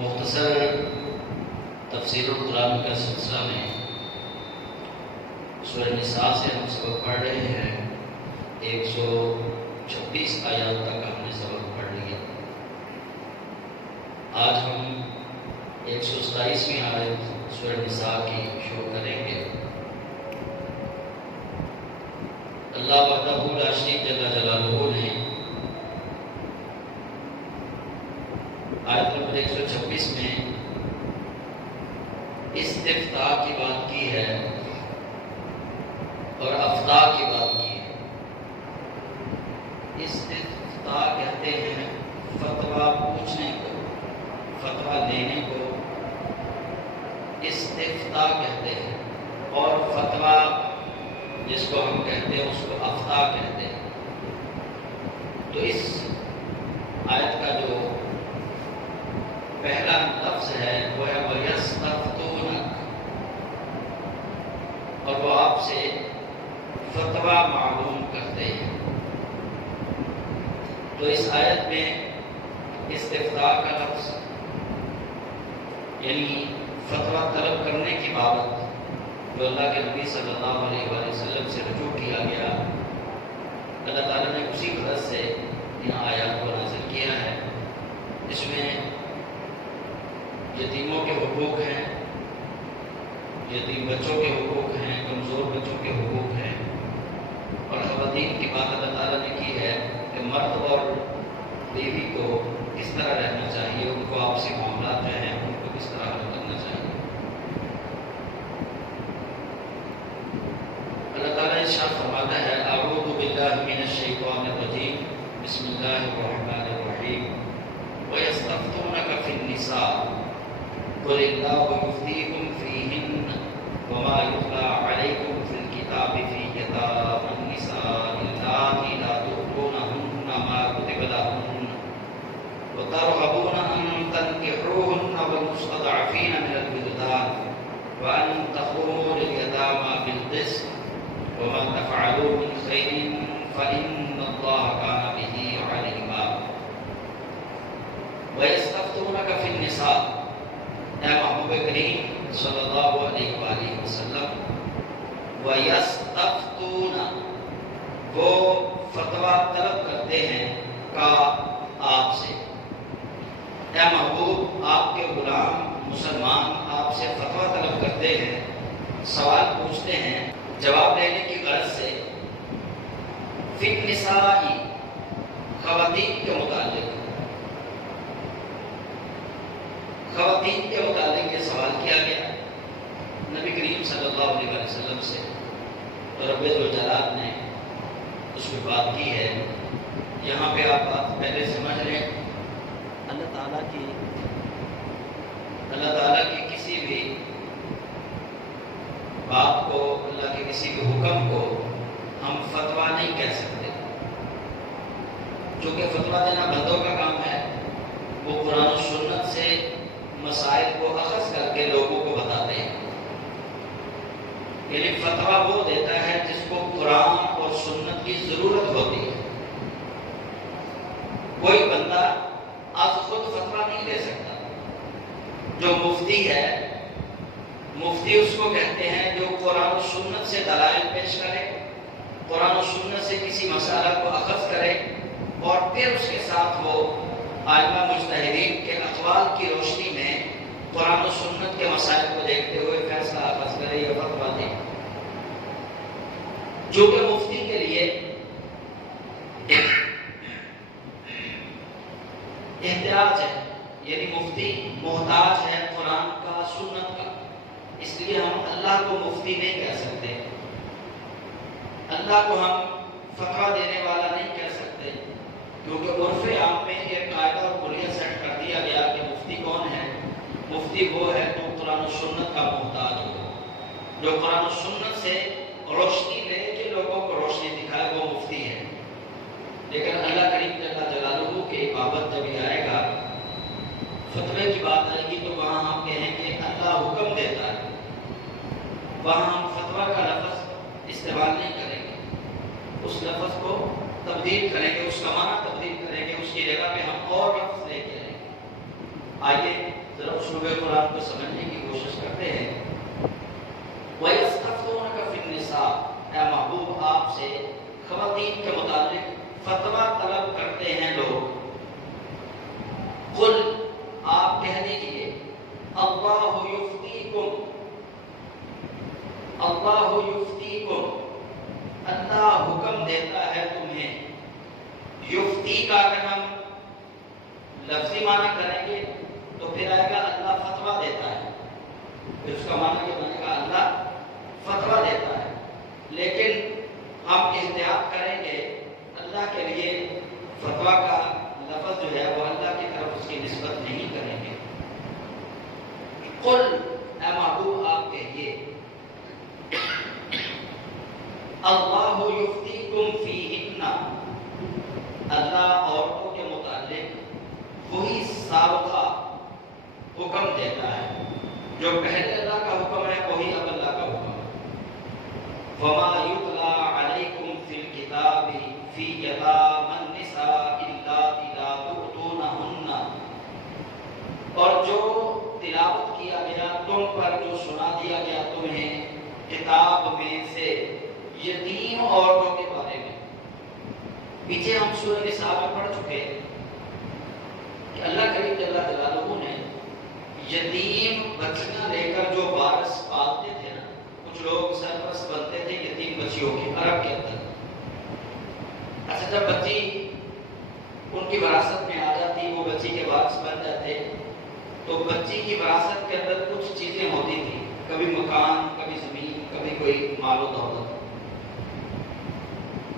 مختصر تفسیر القرآن کا سلسلہ میں سورہ نساء سے ہم سبق پڑھ رہے ہیں۔ 126 آیات تک ہم نے سبق پڑھ لیا۔ آج ہم 127ویں آیت سورہ نساء کی شروع کریں گے۔ اللہ وحدہ لا شریک جل جلالہ نے آیت نمبر 126 میں استفتاء کی بات کی ہے اور افتاء کی بات کی ہے۔ استفتاء کہتے ہیں فتویٰ پوچھنے کو، فتویٰ لینے کو استفتاء کہتے ہیں، اور فتویٰ جس کو ہم کہتے ہیں اس کو افتاء کہتے ہیں۔ تو اس آیت کا جو پہلا لفظ ہے وہ ہے وَيَسْتَفْتُونَكَ، اور وہ آپ سے فتویٰ معلوم کرتے ہیں۔ تو اس آیت میں استفتاء کا لفظ یعنی فتویٰ طلب کرنے کی بابت جو اللہ کے نبی صلی اللہ علیہ وآلہ وسلم سے رجوع کیا گیا، اللہ تعالیٰ نے اسی غرض سے ان آیات کو نازل کیا ہے۔ اس میں یتیموں کے حقوق ہیں، یتیم بچوں کے حقوق ہیں، کمزور بچوں کے حقوق ہیں، اور خواتین کی بات اللہ تعالیٰ نے کی ہے کہ مرد اور بیوی کو کس طرح رہنا چاہیے، ان کو آپسی معاملات جو ہیں ان کو کس طرح حل کرنا چاہیے۔ اللہ تعالیٰ ارشاد فرماتا ہے اعوذ باللہ من الشیطان الرجیم بسم اللہ الرحمن الرحیم وَيَسْتَفْتُونَكَ فِي النِّسَاءِ قُلِ اللَّهُ يُفْتِيكُمْ فِيهِنَّ وَمَا يُتْلَىٰ عَلَيْكُمْ فِي الْكِتَابِ فِي يَتَامَى النِّسَاءِ اللَّاتِي لَا تُؤْتُونَهُنَّ مَا كُتِبَ لَهُنَّ وَتَرْغَبُونَ أَن تَنكِحُوهُنَّ وَالْمُسْتَضْعَفِينَ مِنَ الْوِلْدَانِ وَأَن تَقُومُوا لِلْيَتَامَى بِالْقِسْطِ وَمَا تَفْعَلُوا مِنْ خَيْرٍ فَإِنَّ اللَّهَ كَانَ بِهِ عَلِيمًا۔ وَيَسْتَفْتُونَكَ فِي النِّسَاءِ، اے محبوب کریم صلی اللہ علیہ وآلہ وسلم، وَيَسْتَفْتُونَ، وہ فتویٰ طلب کرتے ہیں کا آپ سے۔ اے محبوب، آپ کے غلام مسلمان آپ سے فتویٰ طلب کرتے ہیں، سوال پوچھتے ہیں جواب لینے کی غرض سے۔ فی النساء، خواتین کے متعلق، خواتین کے متعلق یہ سوال کیا گیا نبی کریم صلی اللہ علیہ وسلم سے، تو رب الجلال نے اس میں بات کی ہے۔ یہاں پہ آپ بات پہلے سمجھ لیں، اللہ تعالیٰ کی کسی بھی بات کو، اللہ کے کسی بھی حکم کو ہم فتویٰ نہیں کہہ سکتے، چونکہ فتویٰ دینا بندوں کا کام ہے۔ وہ قرآن و سنت سے مسائل کو اخذ کر کے لوگوں کو بتاتے ہیں، یعنی فتویٰ وہ دیتا ہے جس کو قرآن اور سنت کی ضرورت ہوتی ہے۔ کوئی بندہ آج خود فتویٰ نہیں دے سکتا۔ جو مفتی ہے، مفتی اس کو کہتے ہیں جو قرآن و سنت سے دلائل پیش کرے، قرآن و سنت سے کسی مسئلہ کو اخذ کرے، اور پھر اس کے ساتھ وہ ائمہ مجتہدین کے اقوال کی روشنی میں قرآن و سنت کے مسائل کو دیکھتے ہوئے فیصلہ اخذ کرے یا فتویٰ دے۔ جو کہ مفتی کے لیے احتیاج ہے، یعنی مفتی محتاج ہے قرآن کا، سنت کا، اس لیے ہم اللہ کو مفتی نہیں کہہ سکتے، اللہ کو ہم فتویٰ دینے والا نہیں کہہ سکتے، کیونکہ عرف عام میں ایک قاعدہ اور بنیاد سیٹ کر دیا گیا کہ مفتی کون ہے۔ مفتی وہ ہے جو قرآن و سنت کا محتاج ہو، جو قرآن و سنت سے روشنی لے کے لوگوں کو روشنی دکھائے، وہ مفتی ہے۔ لیکن اللہ کریم جل جلالہ کے بابت جب یہ آئے گا، فتوے کی بات آئے گی، تو وہاں ہم کہیں گے اللہ حکم دیتا ہے، وہاں ہم فتویٰ کا لفظ استعمال نہیں کریں گے، اس لفظ کو تبدیل کریں گے، اس کا معنی تبدیل کریں گے، اس کی جگہ پہ ہم اور لفظ لے کے آئیں گے۔ آئیے ذرا اسلوب قرآن کو سمجھنے کی کوشش کرتے ہیں۔ وَيَسْتَفْتُونَكَ فِي النِّسَاءِ، اے محبوب آپ سے خواتین کے متعلق فتویٰ طلب کرتے ہیں لوگ۔ قل، آپ کہہ دیجئے، اللہ یفتیکم، اللہ یفتیکم، اللہ حکم دیتا ہے تمہیں۔ یفتی کا اگر ہم لفظی معنی کریں گے تو پھر آئے گا اللہ فتویٰ دیتا ہے، پھر اس کا معنی یہ بنے گا اللہ فتویٰ دیتا ہے۔ لیکن ہم احتیاط کریں گے، اللہ کے لیے فتویٰ کا لفظ جو ہے وہ اللہ کی طرف اس کی نسبت نہیں کریں گے۔ قل، اے محبوب آپ کہیے، اللہ یفتیکم فیہن، اللہ عورتوں کے متعلق وہی سابقہ حکم دیتا ہے، جو پہلے اللہ کا حکم ہے وہی اب اللہ کا حکم ہے۔ وَمَا يُتْلَى عَلَيْكُمْ فِي الْكِتَابِ فِي يَتَامَى النِّسَاءِ اللَّاتِي لَا تُؤْتُونَهُنَّ، اور جو تلاوت کیا گیا تم پر، جو سنا دیا گیا تمہیں کتاب میں سے یتیم عورتوں کے بارے میں۔ پیچھے ہم سورہ نساء میں پڑھ چکے کہ اللہ کریم جل جلالہ نے یتیم بچیاں لے کر جو وارث پالتے تھے نا، کچھ لوگ سرپرست بنتے تھے یتیم بچیوں کے، عرب کے اندر۔ اچھا، جب بچی ان کی وراثت میں آ جاتی، وہ بچی کے وارث بن جاتے، تو بچی کی وراثت کے اندر کچھ چیزیں ہوتی تھی، کبھی مکان، کبھی زمین، کبھی کوئی مال و دولت۔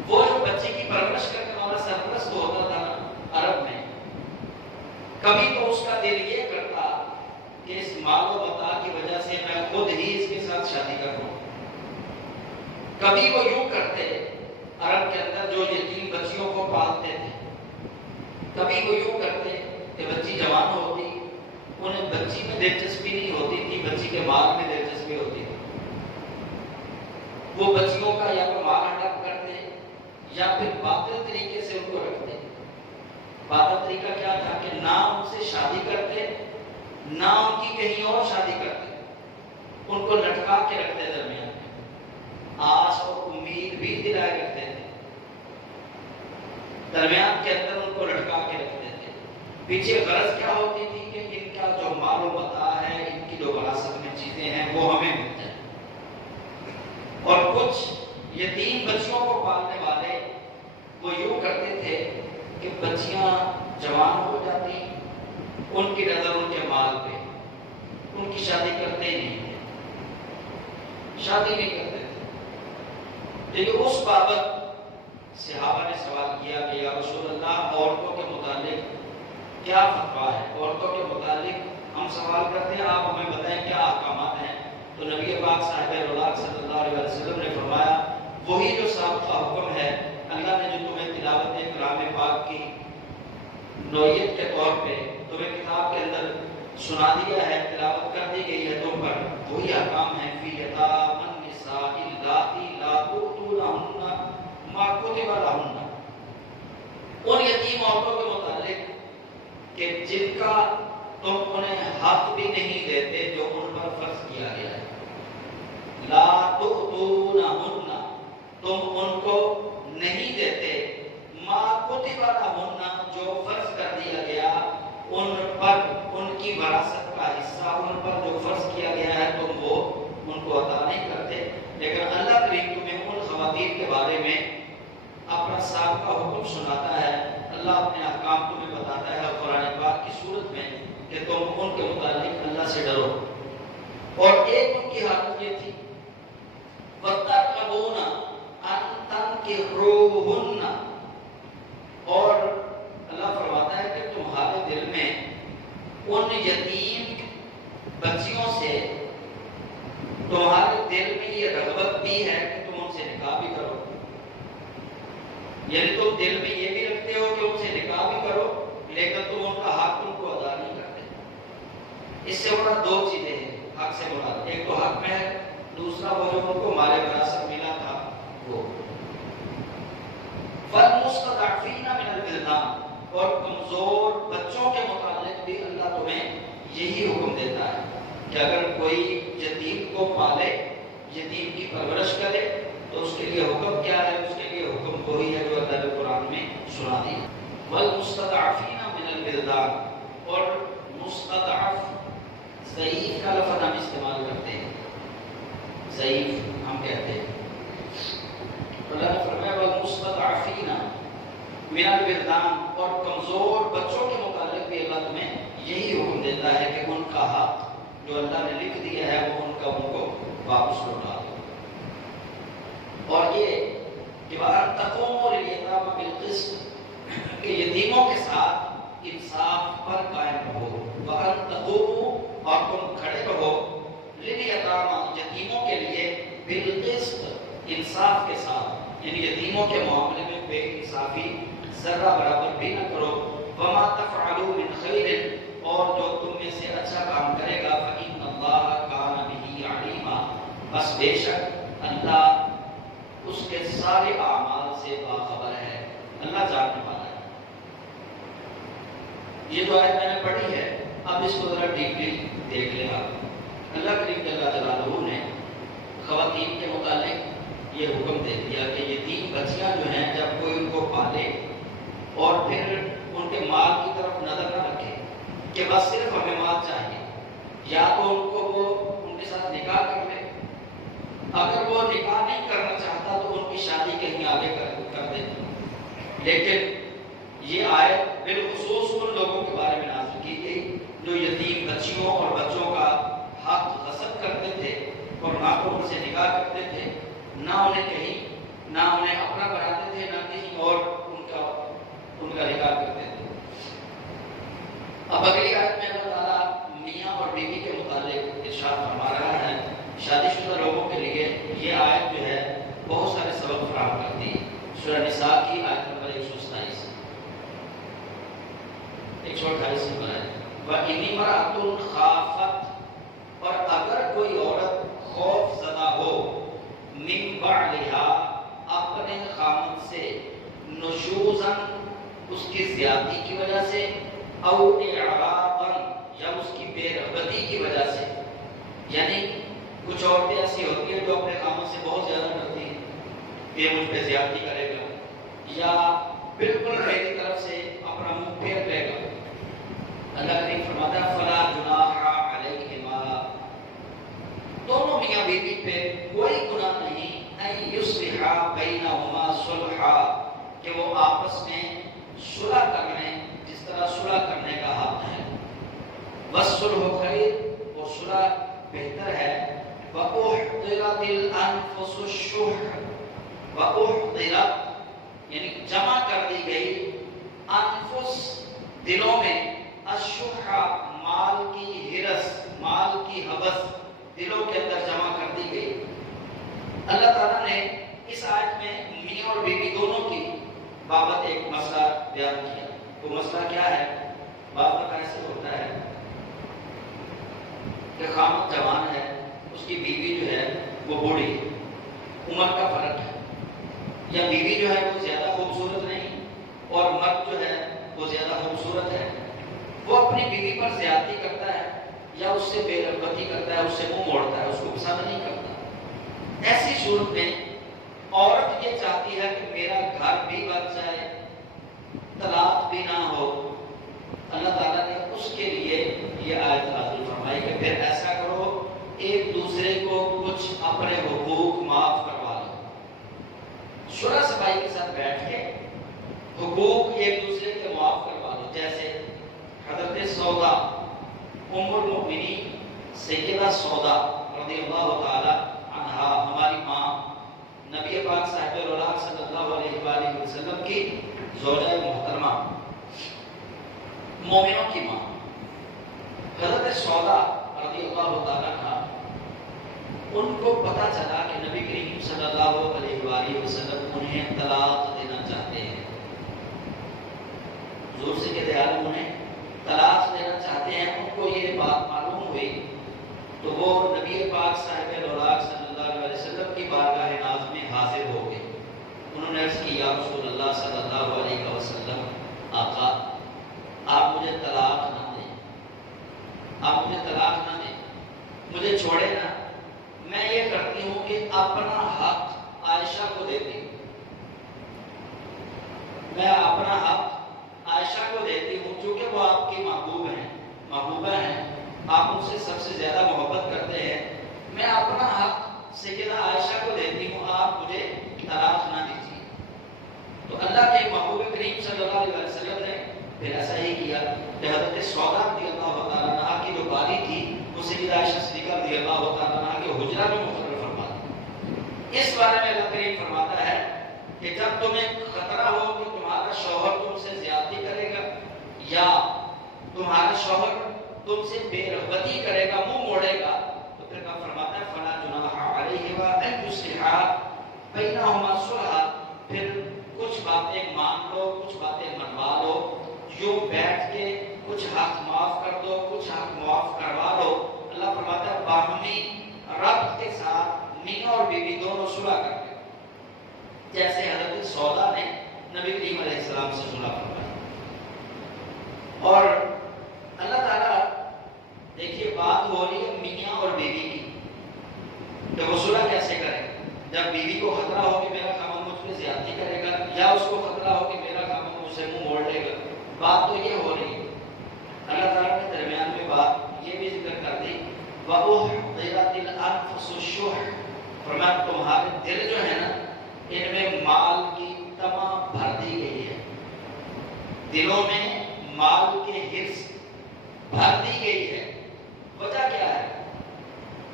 وہ جو بچی کی پرورش کرنے والا سرپرست ہوتا تھا نا عرب میں، کبھی تو اس کا دل یہ کرتا کہ اس مال و متاع کی وجہ سے میں خود ہی اس کے ساتھ شادی کر لوں۔ کبھی وہ یوں کرتے عرب کے اندر جو یتیم بچیوں کو پالتے تھے، کبھی وہ یوں کرتے کہ بچی جوان ہوتی، انہیں بچی میں دلچسپی نہیں ہوتی تھی، بچی کے مال میں دلچسپی ہوتی تھی، وہ بچیوں کا یا تو مال ہڑپ کرتے یا پھر باطل طریقے سے ان کو رکھتے۔ باطل طریقہ کیا تھا کہ نہ ان سے شادی کرتے، نہ ان کی کہیں اور شادی کرتے، ان کو لٹکا کے رکھتے، درمیان میں آس اور امید بھی دلائے رکھتے تھے، درمیان کے اندر ان کو لٹکا کے رکھتے تھے۔ پیچھے غرض کیا ہوتی تھی کہ ان کا جو مال و متاع ہے، ان کی جو وراثت میں چیزیں ہیں وہ ہمیں مل جائیں۔ اور کچھ یتیم بچیوں کو پالنے والے وہ یوں کرتے تھے کہ بچیاں جوان ہو جاتی، ان کی نظر ان کے مال پہ، ان کی شادی کرتے ہی نہیں تھے، شادی نہیں کرتے تھے۔ لیکن اس بابت صحابہ نے سوال کیا کہ یا رسول اللہ، عورتوں کے متعلق کیا فتویٰ ہے؟ عورتوں کے متعلق ہم سوال کرتے ہیں، آپ ہمیں بتائیں کیا احکامات ہیں؟ تو نبی پاک صاحب رولاد صلی اللہ علیہ وسلم نے فرمایا، وہی جو سابقہ حکم ہے، اللہ نے جو تمہیں تلاوت کلام پاک کی نوعیت کے طور پہ تمہیں کتاب کے اندر سنا دیا ہے، تلاوت کر دی گئی ہے تم پر، وہی احکام ہے۔ فی یتامی النساء اللاتی لا تؤتونہن ما کتب لہن، ان یتیم عورتوں کے متعلق کہ جن کا تم انہیں حق بھی نہیں دیتے جو ان پر فرض کیا گیا ہے۔ لا تؤتونہن، تم ان کو نہیں دیتے، ما کتب لہن، جو فرض کر دیا گیا ان پر، ان کی وراثت کا حصہ ان پر جو فرض کیا گیا ہے تم وہ ان کو عطا نہیں کرتے۔ لیکن اللہ کریم تمہیں ان خواتین کے بارے میں اپنا سابقہ حکم سناتا ہے، اللہ اپنے احکام تمہیں بتاتا ہے قرآن پاک کی صورت میں کہ تم ان کے متعلق اللہ سے ڈرو۔ اور ایک ان کی حالت یہ تھی، وَتَرْغَبُونَ أَن تَنكِحُوهُنَّ، اور اللہ فرماتا ہے کہ تمہارے دل میں ان یتیم بچیوں سے، تمہارے دل میں یہ رغبت بھی ہے کہ تم ان سے نکاح بھی کرو، یعنی تم دل میں یہ بھی رکھتے ہو کہ ان سے نکاح بھی کرو، لیکن تم ان کا حق ان کو ادا نہیں کرتے۔ اس سے بڑا دو چیزیں ہیں حق سے مراد، ایک تو حق میں ہے، دوسرا وہ جو ان کو مال وراثت ملا تھا وہ۔ وَالْمُسْتَضْعَفِينَ مِنَ الْوِلْدَانِ، اور کمزور بچوں کے متعلق بھی اللہ تمہیں یہی حکم دیتا ہے کہ اگر کوئی یتیم کو پالے، یتیم کی پرورش کرے، تو اس کے لیے حکم کیا ہے؟ اس کے لیے حکم وہی ہے جو اللہ نے قرآن میں سنا دی۔ والمستضعفین من الولدان، اور مستضعف ضعیف کا لفظ ہم استعمال کرتے ہیں، ضعیف ہم کہتے ہیں۔ اللہ نے فرمایا والمستضعفین من الولدان، اور کمزور بچوں کے متعلق بھی اللہ تمہیں یہی حکم دیتا ہے کہ ان کا حق جو اللہ نے لکھ دیا ہے وہ ان کو واپس لوٹا دو۔ اور یہ کہ وَأَن تَقُومُوا لِلْيَتَامَى بِالْقِسْطِ، کہ یتیموں کے ساتھ انصاف پر قائم رہو۔ وَأَن تَقُومُوا، اور تم کھڑے رہو، لِلْيَتَامَى، یتیموں کے لیے، بِالْقِسْطِ، انصاف کے ساتھ، یعنی یتیموں کے معاملے میں بے انصافی ذرہ برابر بھی نہ کرو۔ وَمَا تَفْعَلُوا مِنْ خَيْرٍ، اور جو تم میں سے اچھا کام کرے گا، فَإِنَّ اللَّهَ كَانَ بِهِ عَلِيمًا، بس بے شک اللہ اس کے سارے اعمال سے باخبر ہے، اللہ جاننے والا ہے۔ یہ جو آیت میں نے پڑھی ہے، اب اس کو ذرا ڈیپلی دیکھ لیں آپ۔ اللہ کریم جل جلالہ نے خواتین کے متعلق یہ حکم دے دیا کہ یتیم بچیاں جو ہیں جب کوئی ان کو پالے اور پھر ان کے مال کی طرف نظر نہ رکھے کہ بس صرف ہمیں مال چاہیے، یا تو ان کو وہ ان کے ساتھ نکاح کر لے، اگر وہ نکاح نہیں کرنا چاہتا تو ان کی شادی کہیں آگے کر دے۔ لیکن یہ آیت بالخصوص ان لوگوں کے بارے میں نازل کی گئی جو یتیم بچیوں اور بچوں کا حق غصب کرتے تھے اور نہ تو ان سے نکاح کرتے تھے، نہ انہیں کہیں، نہ انہیں اپنا بناتے تھے، نہ کہیں اور ان کا نکاح کرتے تھے۔ اب اگلی آیت میں اللہ تعالیٰ میاں اور بیوی کے متعلق ارشاد فرما رہا ہے۔ شادی شدہ لوگوں کے لیے یہ آیت جو ہے بہت سارے سبق فراہم کرتی ہے۔ سورہ نساء کی آیت نمبر 127 128 نمبر ہے، وَإِنِ امْرَأَةٌ خَافَتْ، اور اگر کوئی عورت خوف زدہ ہو، مِن بَعْلِهَا، اپنے خامد سے، نشوزاً، اس کی زیادتی کی وجہ سے، او اعراضاً، یا اس کی بے رغبتی کی وجہ سے، یعنی کچھ عورتیں ایسی ہوتی ہیں جو اپنے خامد سے بہت زیادہ ڈرتی ہیں کہ مجھ پہ زیادتی کرے گا، یا بالکل میری طرف سے اپنا منہ پھیر لے گا۔ اللہ کریم فرماتا ہے فَلَا جُنَاحَ عَلَيْهِمَا، دونوں میاں بیوی پہ کوئی گناہ نہیں، أَن يُصْلِحَا بَيْنَهُمَا صُلْحًا، کہ وہ آپس میں صلح کر لیں جس طرح صلح کرنے کا حق ہے۔ وَالصُّلْحُ خَيْرٌ، اور صلح بہتر ہے۔ وَأُحْضِرَتِ الْأَنفُسُ الشُّحَّ، وَأُحْضِرَتْ یعنی جمع کر دی گئی، انفس دلوں میں، الشُّحَّ مال کی ہرس، مال کی ہوس دلوں کے اندر جمع کر دی گئی۔ اللہ تعالیٰ نے اس آیت میں میاں اور بیوی دونوں کی بابت ایک مسئلہ بیان کیا۔ وہ مسئلہ کیا ہے؟ بعض دفعہ ایسے ہوتا ہے کہ خامد جوان ہے، اس کی بیوی جو ہے وہ بوڑھی ہے، عمر کا فرق ہے، یا بیوی جو ہے وہ زیادہ خوبصورت نہیں اور مرد جو ہے وہ زیادہ خوبصورت ہے، وہ اپنی بیوی پر زیادتی کرتا ہے یا اس سے بے رغبتی کرتا ہے، اس سے منہ موڑتا ہے، اس کو پسند نہیں کرتا۔ ایسی صورت میں عورت یہ چاہتی ہے کہ میرا گھر بھی بچ جائے، طلاق بھی نہ ہو۔ اللہ تعالیٰ نے اس کے لیے یہ آیت نازل فرمائی کہ پھر ایسا کرو، ایک دوسرے کو کچھ اپنے حقوق معاف کروا لو، شورا صفائی کے ساتھ بیٹھ کے حقوق ایک دوسرے کے معاف کروا لو۔ جیسے حضرت سودا ام المؤمنین سیدہ سودا رضی اللہ تعالی عنہا، ہماری ماں، نبی پاک صاحب الولاد صلی اللہ علیہ وآلہ وسلم کی زوجہ محترمہ، مومنوں کی ماں، حضرت سودا رضی اللہ تعالی عنہ، ان کو پتہ چلا کہ نبی کریم صلی اللہ علیہ وآلہ وسلم انہیں طلاق دینا چاہتے ہیں۔ حضور سے کہتے ہیں انہیں طلاق دینا چاہتے ہیں، ان کو یہ بات معلوم ہوئی تو وہ نبی پاک صاحب الولاد صلی اللہ علیہ وسلم کی بارگاہ ناز میں حاضر ہو گئے۔ انہوں نے عرض کی یا رسول اللہ صلی اللہ علیہ وسلم، آقا آپ مجھے طلاق نہ دیں، آپ چھوڑے نا، میں یہ کرتی ہوں کہ اپنا حق عائشہ کو دیتی ہوں، میں اپنا حق عائشہ کو دیتی ہوں کیونکہ وہ آپ کی محبوبہ ہیں، آپ ان سے سب سے زیادہ محبت کرتے ہیں، میں اپنا حق سیدہ عائشہ کو دیتی ہوں، آپ مجھے طلاق نہ دیجیے۔ تو اللہ کے محبوب کریم صلی اللہ علیہ وسلم نے پھر ایسا ہی کیا کہ حضرت سودا رضی اللہ تعالیٰ عنہ کی جو باری تھی وہ سیدہ عائشہ صدیقہ رضی اللہ تعالیٰ عنہ کے حجرہ میں مقرر فرما دی۔ اس بارے میں اللہ کریم فرماتا ہے کہ جب تمہیں خطرہ ہو کہ تمہارا شوہر تم سے زیادتی کرے گا یا تمہارا شوہر تم سے بے رغبتی کرے گا، منہ موڑے گا، تو پھر کیا فرماتا ہے فَلَا جُنَاحَ عَلَيْهِمَا أَن يُصْلِحَا بَيْنَهُمَا صُلْحًا، پھر کچھ باتیں مان لو، کچھ باتیں منوا لو، یوں بیٹھ کے کچھ حق معاف کر دو، کچھ حق معاف کروا لو۔ اللہ فرماتا ہے باہمی ربط کے ساتھ میاں اور بیوی دونوں صلح کر کے، جیسے حضرت سودا نے نبی کریم علیہ السلام سے صلح فرمائی۔ اور اللہ تعالیٰ دیکھیے بات ہو رہی ہے میاں اور بیوی کی، کہ وہ صلح کیسے کریں؟ جب بیوی کو خطرہ ہو کہ میرا خامن مجھ پہ زیادتی کرے گا یا اس کو خطرہ ہو کہ میرا خامن مجھ سے منہ موڑ لے گا، بات تو یہ ہو رہی ہے۔ اللہ تعالیٰ نے درمیان میں بات یہ بھی ذکر کر دی وَأُحْضِرَتِ الْأَنفُسُ الشُّحَّ، فرمایا تمہارے دل جو ہے نا ان میں مال کی تمام بھر دی گئی ہے، دلوں میں مال کے حرص بھر دی گئی ہے۔ وجہ کیا ہے؟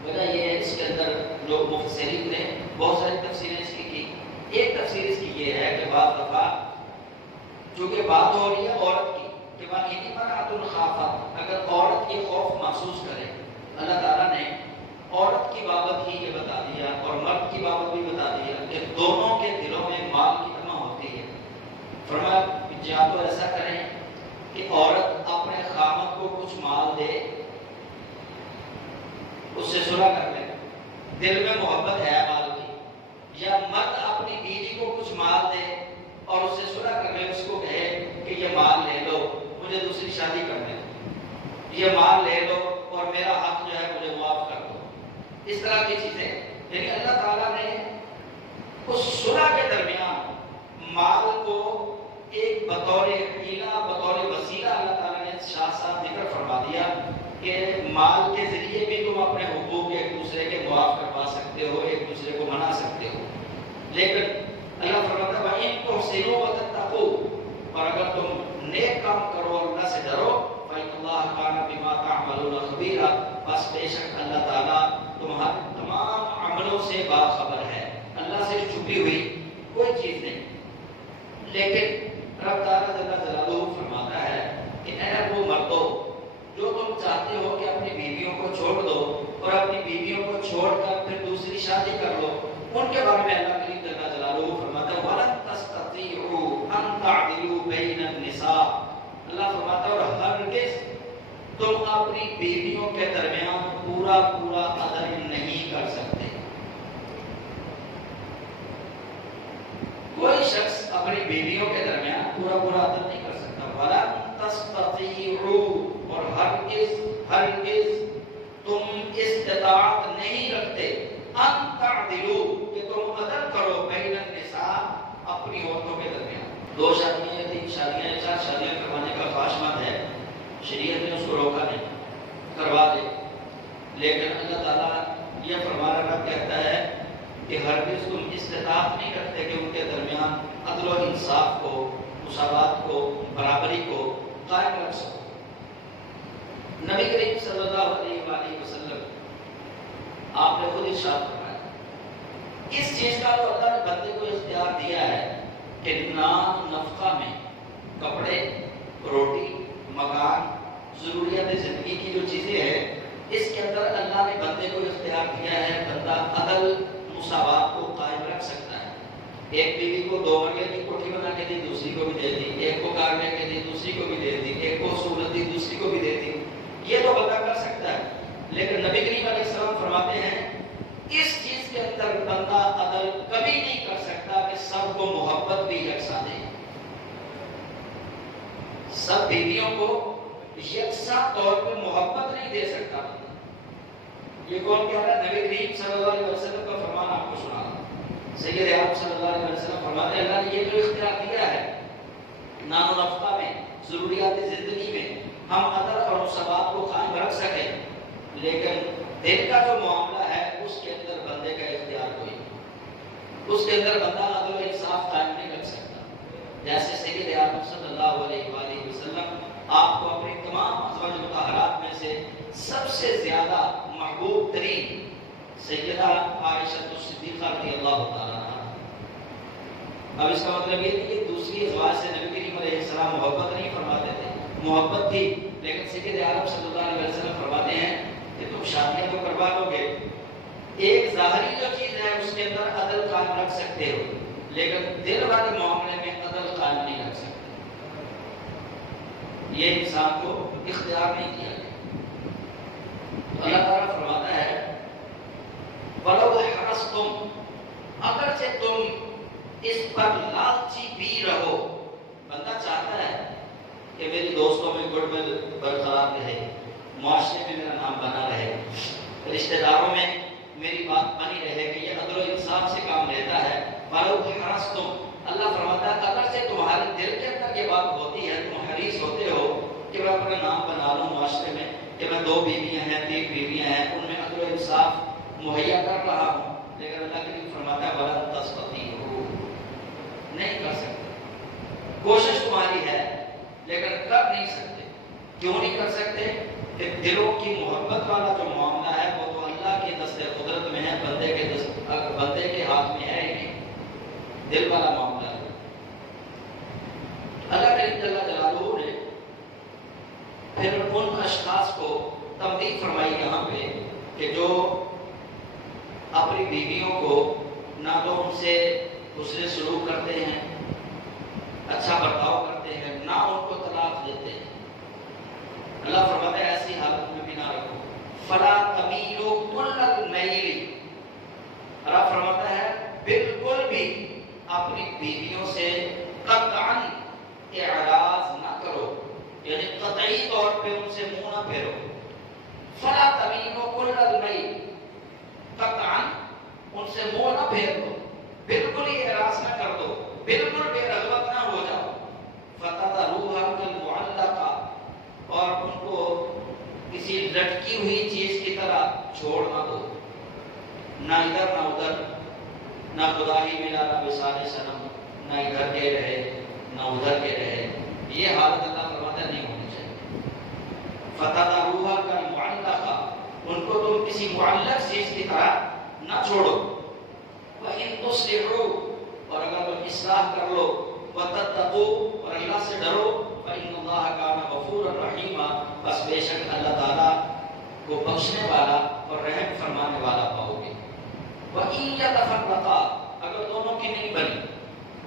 وجہ یہ ہے، اس کے اندر جو مفسرین نے بہت ساری تفسیریں اس کی ایک تفسیر اس کی یہ ہے کہ بعض دفعہ چونکہ بات ہو رہی ہے عورت کی کہ وَإِنِ امْرَأَةٌ خَافَتْ، اگر عورت یہ خوف محسوس کرے، اللہ تعالیٰ نے عورت کی بابت ہی یہ بتا دیا اور مرد کی بابت بھی بتا دیا کہ دونوں کے دلوں میں مال کی تما ہوتی ہے۔ فرمایا یا تو ایسا کریں کہ عورت اپنے خامد کو کچھ مال دے، اس سے صلح کر لے، دل میں محبت ہے مال کی، یا مرد اپنی بیوی کو کچھ مال دے اور اس سے صلح کر لے، اس کو کہے کہ یہ مال لے لو مجھے دوسری شادی کر دے، یہ مال لے لو اور میرا حق جو ہے مجھے معاف کر دو، اس طرح کی چیزیں۔ یعنی اللہ تعالیٰ نے اس صلح کے درمیان مال کو ایک بطور حیلہ، بطور وسیلہ اللہ تعالیٰ نے ساتھ ساتھ ذکر فرما دیا کہ مال کے ذریعے بھی تم اپنے حقوق ایک دوسرے کے معاف کروا سکتے ہو، ایک دوسرے کو منا سکتے ہو، لیکن اللہ فرماتا ہے وَإِن تُحْسِنُوا وَتَتَّقُوا، اور اگر تم نیک کام کرو اور اللہ سے ڈرو فَإِنَّ اللَّهَ كَانَ بِمَا تَعْمَلُونَ خَبِيرًا، بس بے شک اللہ تعالیٰ تمہارے تمام عملوں سے باخبر ہے، اللہ سے چھپی ہوئی کوئی چیز نہیں۔ لیکن رب تعالیٰ جل جلالہ فرماتا ہے کہ اے وہ مردو جو تم چاہتے ہو کہ اپنی بیویوں کو چھوڑ دو اور اپنی بیویوں کو چھوڑ کر پھر دوسری شادی کر لو، ان کے بارے میں اللہ کریم جل جلالہ فرماتا ہے وَلَن تَسْتَطِيعُوا أَن تَعْدِلُوا بَيْنَ النِّسَاءِ، اللہ فرماتا ہے اور ہرگز تم اپنی بیویوں کے درمیان پورا پورا عدل نہیں کر سکتے۔ کوئی شخص اپنی بیویوں کے درمیان پورا پورا عدل نہیں کر سکتا۔ وَلَن تَسْتَطِيعُوا، اور ہرگز تم استطاعت نہیں رکھتے ان تعدلوا، کہ تم عدل کرو بین النساء، اپنی عورتوں کے درمیان۔ 2 شادیاں یا 3 شادیاں یا 4 شادیاں کروانے کا خواہشمند ہے، شریعت نے اس کو روکا نہیں، کروا دے، لیکن اللہ تعالیٰ یہ فرمانا رب کہتا ہے کہ ہرگز تم استطاعت نہیں کرتے کہ ان کے درمیان عدل و انصاف کو، مساوات کو، برابری کو قائم رکھ سکو۔ نبی کریم صلی اللہ علیہ وآلہ وسلم آپ نے خود ارشاد فرمایا اس چیز کا تو اللہ نے بندے کو اختیار دیا ہے کہ نان نفقہ میں کپڑے، روٹی، مکان، ضروریات زندگی کی جو چیزیں ہیں، اس کے اندر اللہ نے بندے کو اختیار دیا ہے، بندہ عدل مساوات کو قائم رکھ سکتا ہے۔ ایک بیوی کو 2 مرلے کی کوٹھی بنا کے دی، دوسری کو بھی دے دی، ایک کو کار لے کے دی، دوسری کو بھی دے دی، ایک کو سہولت دی، دوسری کو بھی دے دی، یہ تو بندہ کر سکتا ہے۔ لیکن نبی کریم علیہ السلام فرماتے ہیں اس چیز کے اندر بندہ عدل کبھی نہیں کر سکتا کہ سب کو محبت بھی یکساں دے، سب بیویوں کو یکساں طور پر محبت نہیں دے سکتا بندہ، یہ کون کہہ رہا ہے؟ نبی کریم صلی اللہ علیہ وسلم کا فرمان آپ کو سنا. سید عالم صلی اللہ علیہ وسلم فرماتے ہیں اللہ نے یہ جو اختیار دیا ہے نان و نفقہ میں، ضروریات زندگی میں ہم عدل اور مساوات کو قائم رکھ سکیں، لیکن دل کا جو معاملہ ہے اس کے اندر بندے کا اختیار کوئی نہیں. اس کے اندر بندہ عدل و انصاف قائم نہیں رکھ سکتا. جیسے سید عالم صلی اللہ علیہ وآلہ وسلم آپ کو اپنی تمام ازواج مطہرات میں سے سب سے زیادہ محبوب ترین سیدہ عائشہ صدیقہ رضی اللہ تعالیٰ عنہ. اب اس کا مطلب یہ کہ دوسری ازواج سے نبی کریم علیہ السلام محبت نہیں فرماتے تھے، محبت تھی، لیکن سید عالم صلی اللہ علیہ وسلم فرماتے ہیں کہ تم شادیاں تو کروا لو گے، ایک ظاہری جو چیز ہے اس کے اندر عدل قائم رکھ سکتے ہو، لیکن دل والے معاملے میں عدل قائم نہیں رکھ سکتے. یہ انسان کو اختیار نہیں دیا گیا. تو اللہ تعالیٰ فرماتا ہے وَلَوْ حَرَصْتُمْ، اگرچہ تم اس پر لالچی بھی رہو. بندہ چاہتا ہے کہ میری دوستوں میں گڈ ول برقرار رہے، معاشرے میں میرا نام بنا رہے، رشتہ داروں میں میری بات بنی رہے، کہ یہ عدل و انصاف سے کام لیتا ہے. وَلَوْ حَرَصْتُمْ، اللہ فرماتا ہے اگرچہ تمہارے دل کے اندر یہ بات ہوتی ہے، تم حریص ہوتے ہو کہ میں اپنا نام بنا لوں معاشرے میں، کہ میں 2 بیویاں ہیں 3 بیویاں ہیں، ان میں عدل و انصاف مہیا کر رہا ہوں، لیکن اللہ کے لیے فرماتا ہے وَلَن تَسْتَطِيعُوا، نہیں کر سکتے. کوشش تمہاری ہے لیکن کر نہیں سکتے. کیوں نہیں کر سکتے؟ کہ دلوں کی محبت والا جو معاملہ ہے وہ تو اللہ کے دست قدرت میں ہے، بندے کے ہاتھ میں ہے ہی نہیں. دل والا معاملہ ہے. اللہ کریم جل جلالہ نے پھر ان اشخاص کو تنبیہ فرمائی یہاں پہ کہ جو اپنی بیویوں کو نہ تو ان سے حسن سلوک کرتے ہیں، اچھا برتاؤ کرتے ہیں، نہ ان کو طلاق دیتے ہیں. اللہ فرماتا ہے ایسی حالت میں بھی نہ رکھو. فلا تمیلوا کل المیل، اللہ فرماتا ہے بالکل بھی اپنی بیویوں سے قطعاً اعراض نہ کرو، یعنی قطعی طور پہ ان سے منہ نہ پھیرو. فلا تمیلوا کل المیل، قطعاً ان سے منہ نہ پھیر دو، بالکل ہی اعراض نہ کر دو، بالکل بے رغبت نہ ہو جاؤ. فَتَذَرُوهَا كَالْمُعَلَّقَةِ، اور ان کو کسی لٹکی ہوئی چیز کی طرح چھوڑ نہ دو، نہ ادھر نہ ادھر، نہ خدا ہی ملا نہ وصال صنم، نہ ادھر کے رہے نہ ادھر کے رہے. یہ حالت اللہ فرماتا نہیں ہونی چاہیے. فَتَذَرُوهَا كَالْمُعَلَّقَةِ، ان کو تم کسی معلق چیز کی طرح نہ چھوڑو. وَإِن تُصْلِحُوا، اور اگر تم اصلاح کر لو، وَتَتَّقُوا، اور اللہ سے ڈرو، فَإِنَّ اللَّهَ كَانَ غَفُورًا رَحِيمًا، بس بے شک اللہ تعالیٰ کو بخشنے والا اور رحم فرمانے والا پاؤ گے. وَإِن يَتَفَرَّقَا، اگر دونوں کی نہیں بنی،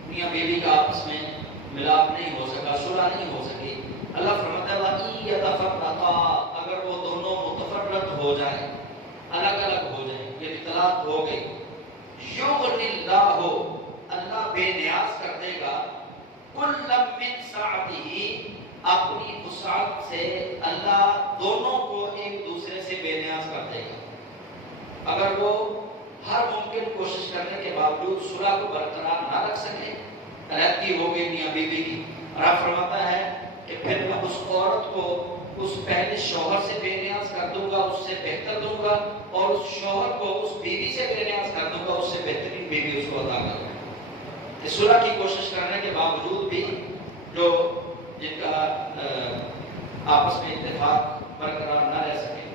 میاں بیوی کا آپس میں ملاپ نہیں ہو سکا، صلح نہیں ہو سکی، اللہ فرماتا ہے وَإِن يَتَفَرَّقَا، اگر وہ دونوں متفرق ہو جائیں، الگ الگ ہو جائیں، یہ طلاق ہو گئی، یغنی اللہ، اللہ بے نیاز کر دے گا، کل من سعتہ، اپنی وسعت سے اللہ دونوں کو ایک دوسرے سے بے نیاز کر دے گا. اگر وہ ہر ممکن کوشش کرنے کے باوجود صلح کو برقرار نہ رکھ سکے، علیحدگی ہو گئی میاں بیوی کی، اور آپ فرماتا ہے کہ پھر میں اس عورت کو اس پہلے شوہر سے بے نیاز کر دوں گا، اس سے بہتر دوں گا، اور اس شوہر کو اس بیوی سے بے نیاز کر دوں گا، اس سے بہترین بیوی اس کو عطا کروں گا. صلح کی کوشش کرنے کے باوجود بھی جو جن کا آپس میں اتفاق برقرار نہ رہ سکے،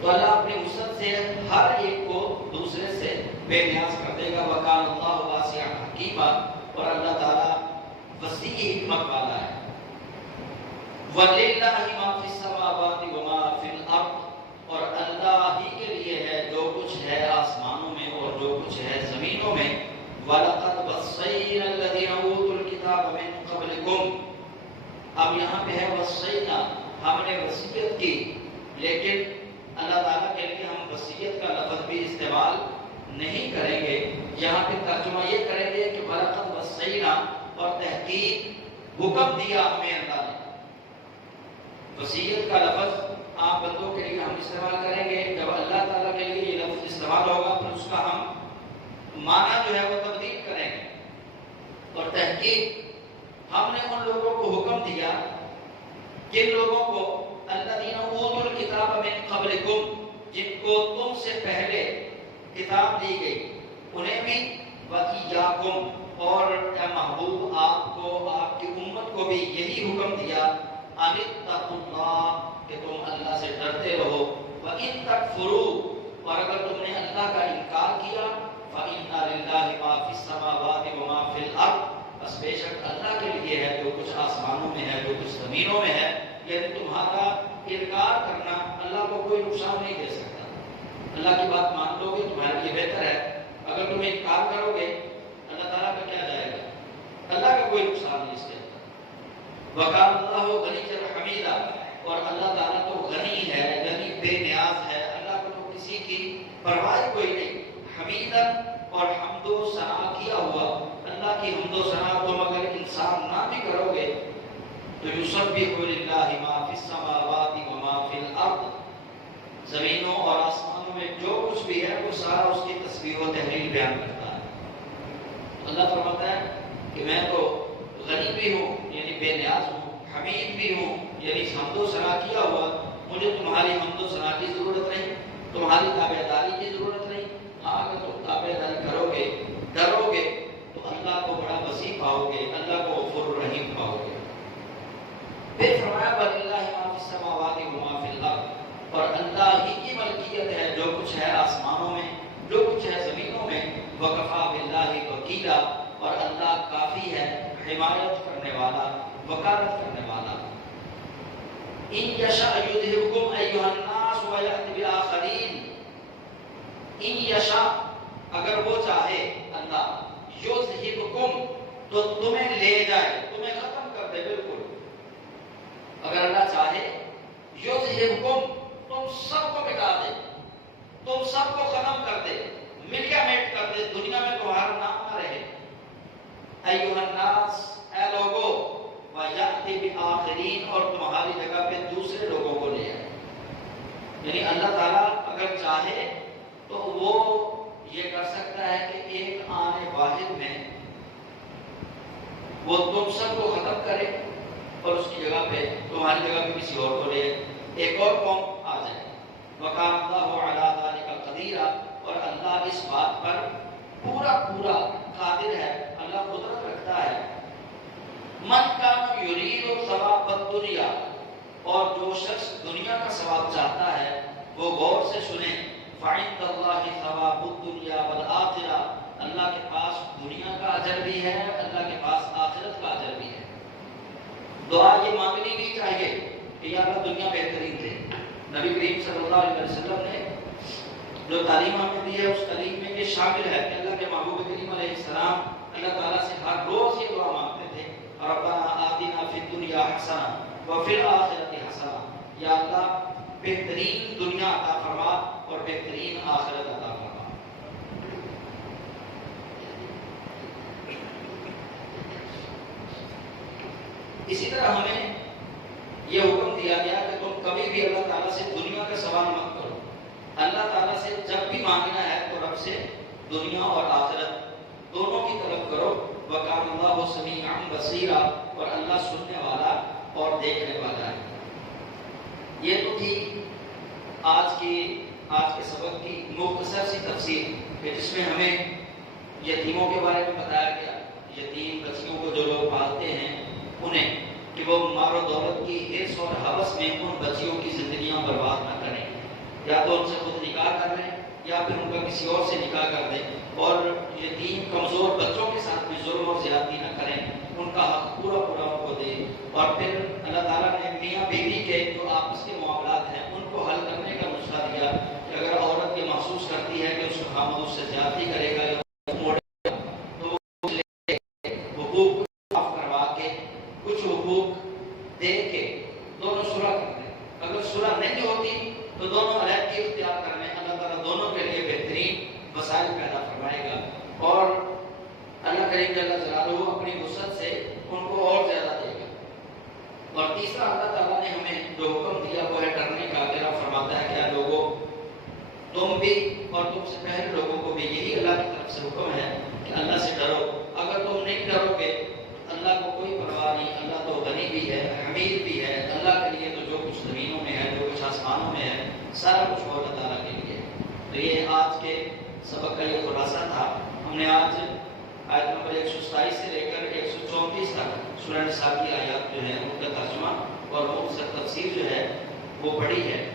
تو اللہ اپنی وسعت سے ہر ایک کو دوسرے سے بے نیاز کر دے گا. وَكَانَ اللَّهُ وَاسِعًا حَكِيمًا، اور اللہ تعالیٰ وسیع حکمت والا ہے. وَلِلَّهِ مَا فِي السَّمَاوَاتِ وَمَا فِي الْأَرْضِ، اور اللہ ہی کے لیے ہے جو کچھ ہے آسمانوں میں اور جو کچھ ہے زمینوں میں. وَلَقَدْ وَصَّيْنَا الَّذِينَ أُوتُوا الْكِتَابَ مِن قَبْلِكُمْ، اب یہاں پہ ہے وصینا، ہم نے وصیت کی، لیکن اللہ تعالیٰ کے لیے ہم وصیت کا لفظ بھی استعمال نہیں کریں گے. یہاں پہ ترجمہ یہ کریں گے کہ وَلَقَدْ وَصَّيْنَا، اور تحقیق حکم دیا ہمیں اللہ نے. وصیت کا لفظ آپ بندوں کے لیے ہم استعمال کریں گے، جب اللہ تعالیٰ کے لیے یہ لفظ استعمال ہوگا پھر اس کا ہم معنی جو ہے وہ تبدیل کریں گے۔ اور تحقیق ہم نے ان لوگوں کو حکم دیا، جن لوگوں کو الذین اوتوا الکتاب من قبلکم، جن کو تم سے پہلے کتاب دی گئی، انہیں بھی وَإِيَّاكُمْ، اور اے محبوب آپ کو، آپ کی امت کو بھی یہی حکم دیا، أَنِ اتَّقُوا اللَّهَ، کہ تم اللہ سے ڈرتے رہو، وَإِن تَكْفُرُوا، اور اگر تم نے اللہ کا انکار کیا، فَإِنَّ لِلَّهِ مَا فِي السَّمَاوَاتِ وَمَا فِي الْأَرْضِ، بس بے شک اللہ کے لیے ہے جو کچھ آسمانوں میں ہے، جو کچھ زمینوں میں ہے۔ یعنی تمہارا انکار کرنا اللہ کو کوئی نقصان نہیں دے سکتا، اللہ کی بات مان لو گے تمہارے لیے بہتر ہے، اگر تم انکار کرو گے اللہ تعالیٰ کا کیا جائے گا، اللہ کا کوئی نقصان نہیں اس کے اندر۔ وَقَالَ اللَّهُ غَنِيًّا حَمِيدًا، اور اللہ تعالیٰ تو غنی ہے، غنی بے نیاز ہے، اللہ کو تو کسی کی پرواہ کوئی نہیں۔ حمیدًا، اور حمد و ثنا کیا ہوا، اللہ کی حمد و ثنا تم اگر انسان نہ بھی کرو گے تو یسبح للہ ما فی السماوات وما فی الارض، زمینوں اور آسمانوں میں جو کچھ بھی ہے وہ سارا اس کی تسبیح و تحلیل بیان کرتا ہے۔ اللہ فرماتا ہے کہ میں تو غنی بھی ہوں یعنی بے نیاز ہوں، حمید بھی ہوں یعنی حمد و ثنا کیا ہوا، مجھے تمہاری حمد و ثنا کی ضرورت نہیں، تمہاری تابعداری کی ضرورت نہیں۔ ہاں اگر تم تابعداری کرو گے، ڈرو گے تو اللہ کو بڑا وسیع پاؤ گے، اللہ کو غفور رحیم پاؤ گے۔ پھر فرمایا وَلِلَّهِ مَا فِي السَّمَاوَاتِ وَمَا فِي الْأَرْضِ، اور اللہ ہی کی ملکیت ہے جو کچھ ہے آسمانوں میں، جو کچھ ہے زمینوں میں۔ وَكَفَى بِاللَّهِ وَكِيلًا، اور اللہ کافی ہے حمایت کرنے والا، وکالت کرنے والا۔ إِن يَشَأْ يُذْهِبْكُمْ أَيُّهَا النَّاسُ وَيَأْتِ بِآخَرِينَ، إِن يَشَأْ، اگر وہ چاہے اللہ، یُذْهِبْكُمْ، تو تمہیں لے جائے، تمہیں ختم کر دے بالکل۔ اگر اللہ چاہے یُذْهِبْكُمْ، تم سب کو مٹا دے، تم سب کو ختم کر دے، ملیا میٹ کر دے، دنیا میں تمہارا نام نہ رہے۔ ایھا الناس، اے لوگو، وَيَأْتِ بِآخَرِينَ، اور تمہاری جگہ پہ دوسرے لوگوں کو لے آئے۔ یعنی اللہ تعالیٰ اگر چاہے تو وہ یہ کر سکتا ہے کہ ایک آنے واحد میں وہ تم سب کو ختم کرے اور اس کی جگہ پہ تمہاری جگہ پہ کسی اور کو لے، ایک اور قوم آ جائے۔ وَكَانَ اللَّهُ عَلَىٰ ذَلِكَ قَدِيرًا، اور اللہ اس بات پر پورا قادر ہے، اللہ قدرت رکھتا ہے۔ مَنْ كَانَ يُرِيدُ ثَوَابَ الدُّنْيَا، اور جو شخص دنیا کا ثواب چاہتا ہے وہ غور سے سنیں، فَعِندَ اللَّهِ ثَوَابُ الدُّنْيَا وَالْآخِرَةِ، اللہ کے پاس دنیا کا اجر بھی ہے، اللہ کے پاس آخرت کا اجر بھی ہے۔ دعا یہ مانگنی نہیں چاہیے کہ یا اللہ دنیا بہترین تھے۔ نبی کریم صلی اللہ علیہ وسلم نے جو تعلیم ہمیں دی ہے اس تعلیم میں یہ شامل ہے کہ اللہ کے محبوب کریم علیہ السلام اللہ تعالیٰ سے ہر روز یہ دعا مانگتے تھے، ربنا آتنا فی الدنیا حسنہ وفی الآخرۃ حسنہ، یا اللہ بہترین دنیا عطا فرما اور بہترین آخرت عطا فرما۔ اسی طرح ہمیں یہ حکم دیا گیا کہ تم کبھی بھی اللہ تعالیٰ سے دنیا کا سوال مت کرو، اللہ تعالیٰ سے جب بھی مانگنا ہے تو رب سے دنیا اور آخرت دونوں کی طرف کرو۔ وَكَانَ اللَّهُ سَمِيعًا بَصِيرًا، اور اللہ سننے والا اور دیکھنے والا ہے۔ یہ تو تھی آج کے سبق کی مختصر سی تفسیر کہ جس میں ہمیں یتیموں کے بارے میں بتایا گیا، یتیم بچیوں کو جو لوگ پالتے ہیں انہیں کہ وہ مال و دولت کی حرص اور ہوس میں ان بچیوں کی زندگیاں برباد نہ کریں، یا تو ان سے خود نکاح کر لیں یا پھر ان کا کسی اور سے نکاح کر دیں، اور یتیم کمزور بچوں کے ساتھ بھی ظلم اور زیادتی نہ کریں، ان کا حق پورا ان کو دیں۔ اور پھر اللہ تعالیٰ نے میاں بیوی کے جو آپس کے معاملات ہیں ان کو حل کرنے کا نسخہ دیا کہ اگر عورت یہ محسوس کرتی ہے کہ اس کا خاوند اس سے زیادتی کرے گا یا موڑے گا تو حقوق معاف کروا کے کچھ حقوق دے کے دونوں صلح کر دیں، اگر صلح نہیں ہوتی تو دونوں علیحدگی اختیار کر لیں، اللہ تعالیٰ دونوں کے لیے بہترین وسائل پیدا فرمائے گا، اور اللہ کریم جل جلالہ اپنی وسعت سے ان کو اور زیادہ دے گا۔ اور تیسرا اللہ تعالیٰ نے ہمیں جو حکم دیا وہ ہے ڈرنے کا۔ کہ آپ فرماتا ہے کہ لوگوں تم بھی اور تم سے پہلے لوگوں کو بھی یہی اللہ کی طرف سے حکم ہے کہ اللہ سے ڈرو۔ اگر تم نہیں ڈرو گے اللہ کو کوئی پرواہ نہیں، اللہ تو غنی بھی ہے، حمید بھی ہے، اللہ کے لیے تو جو کچھ زمینوں میں ہے جو کچھ آسمانوں میں ہے سارا کچھ وہ اللہ تعالیٰ کے لیے۔ تو یہ آج کے سبق کا یہ خلاصہ تھا۔ ہم نے آج آیت نمبر 127 سے لے کر 134 تک سورہ نساء کی آیات جو ہے ان کا ترجمہ اور مختصر تفسیر جو ہے وہ پڑھی ہے۔